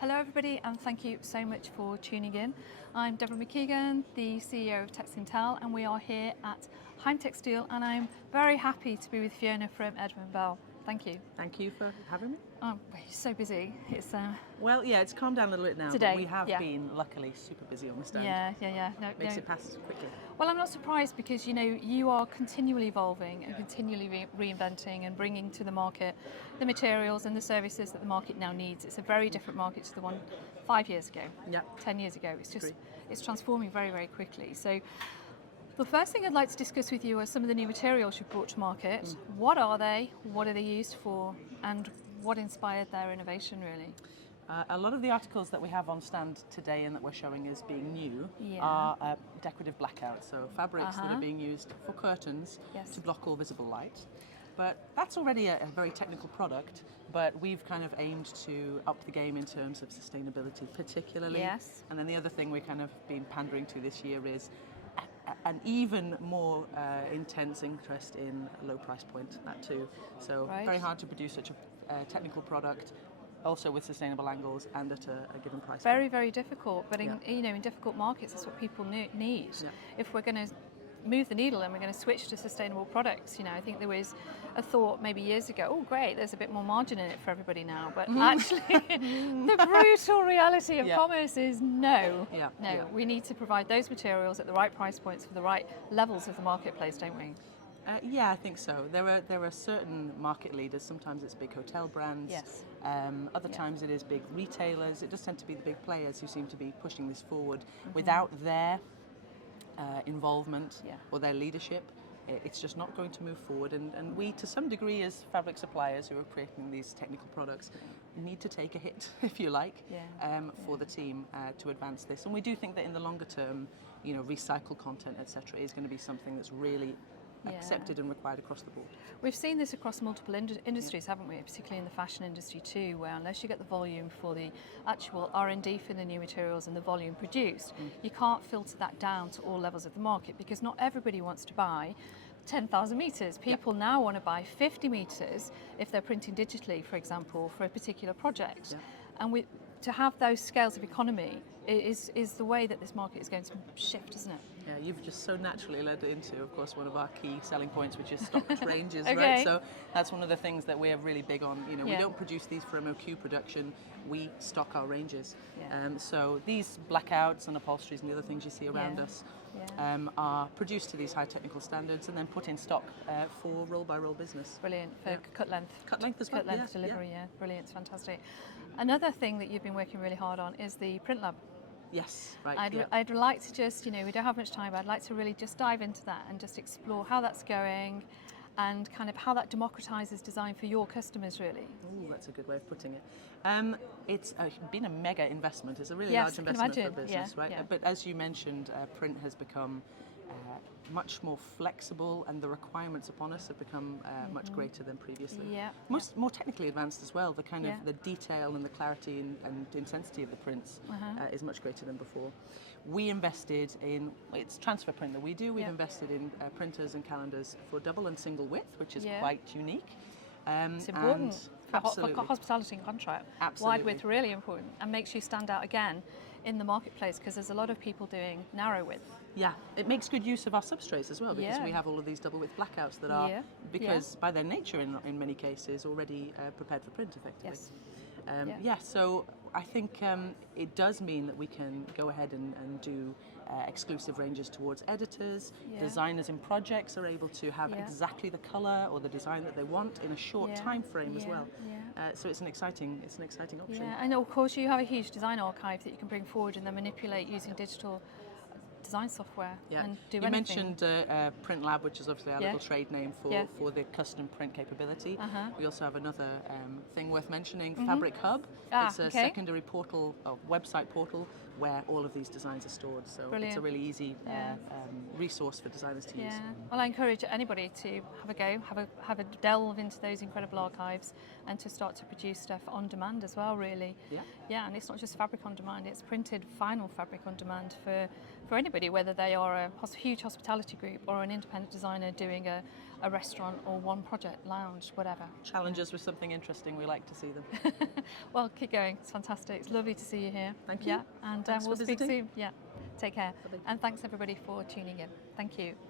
Hello everybody, and thank you so much for tuning in. I'm Deborah McKeegan, the CEO of Texintel, and we are here at Heim Textile, and I'm very happy to be with Fiona from Edmund Bell. Thank you. Thank you for having me. Oh, we're so busy. It's Well, yeah, it's calmed down a little bit now, today, but we have yeah. been luckily super busy on the stand. Yeah. Makes it pass quickly. Well, I'm not surprised because you are continually evolving and continually reinventing and bringing to the market the materials and the services that the market now needs. It's a very different market to the one 5 years ago, 10 years ago. It's transforming very, very quickly. So the first thing I'd like to discuss with you are some of the new materials you've brought to market. What are they? What are they used for? And what inspired their innovation, really? A lot of the articles that we have on stand today and that we're showing as being new are decorative blackouts, so fabrics that are being used for curtains to block all visible light. But that's already a very technical product, but we've kind of aimed to up the game in terms of sustainability particularly. Yes. And then the other thing we've kind of been pandering to this year is an even more intense interest in low price point, that too. So very hard to produce such a technical product, also with sustainable angles and at a given price. Very, very difficult, but in difficult markets, that's what people need. Yeah. If we're going to move the needle and we're going to switch to sustainable products, I think there was a thought maybe years ago, oh great, there's a bit more margin in it for everybody now, but actually the brutal reality of commerce is no. We need to provide those materials at the right price points for the right levels of the marketplace, don't we? Yeah, I think so. There are certain market leaders. Sometimes it's big hotel brands. Yes. Other times it is big retailers. It does tend to be the big players who seem to be pushing this forward. Without their involvement or their leadership, it's just not going to move forward. And we, to some degree, as fabric suppliers who are creating these technical products, need to take a hit, if you like, for the team to advance this. And we do think that in the longer term, recycled content, etc., is going to be something that's really accepted and required across the board. We've seen this across multiple industries, haven't we? Particularly in the fashion industry too, where unless you get the volume for the actual R&D for the new materials and the volume produced, you can't filter that down to all levels of the market, because not everybody wants to buy 10,000 metres. People now want to buy 50 metres if they're printing digitally, for example, for a particular project. And to have those scales of economy is the way that this market is going to shift, isn't it? Yeah, you've just so naturally led into, of course, one of our key selling points, which is stocked ranges, right? So that's one of the things that we're really big on. We don't produce these for MOQ production, we stock our ranges. So these blackouts and upholsteries and the other things you see around us are produced to these high technical standards and then put in stock for roll-by-roll business. Brilliant, for cut length. Cut length as well. Cut length delivery, brilliant, it's fantastic. Another thing that you've been working really hard on is the PrintLAB. Yes, right. I'd like to just, we don't have much time, but I'd like to really just dive into that and just explore how that's going and kind of how that democratises design for your customers, really. Oh, that's a good way of putting it. It's been a mega investment. It's a really large investment for a business, right? Yeah. But as you mentioned, print has become much more flexible, and the requirements upon us have become much greater than previously. More technically advanced as well. The kind of the detail and the clarity and intensity of the prints is much greater than before. We invested in, it's transfer print that we do, we've invested in printers and calendars for double and single width, which is quite unique. It's important for hospitality and contract. Wide width, really important, and makes you stand out again in the marketplace, because there's a lot of people doing narrow width. Yeah, it makes good use of our substrates as well, because we have all of these double width blackouts that are, because by their nature in many cases, already prepared for print effectively. So I think it does mean that we can go ahead and do exclusive ranges towards editors. Designers in projects are able to have exactly the colour or the design that they want in a short time frame as well. So it's an exciting option. And of course you have a huge design archive that you can bring forward and then manipulate using digital design software and do anything. You mentioned PrintLAB, which is obviously our little trade name for the custom print capability. We also have another thing worth mentioning, FabricLAB. It's a secondary portal, a website portal, where all of these designs are stored. So it's a really easy resource for designers to use. Well, I encourage anybody to have a go, have a delve into those incredible archives, and to start to produce stuff on demand as well, really. And it's not just fabric on demand, it's printed final fabric on demand for anybody, whether they are a huge hospitality group or an independent designer doing a restaurant or one project lounge, whatever. Challenge us with something interesting, we like to see them. Well, keep going. It's fantastic. It's lovely to see you here. Thank you. Yeah, and Thanks we'll for speak visiting. soon. Yeah, take care. Bye-bye. And thanks everybody for tuning in. Thank you.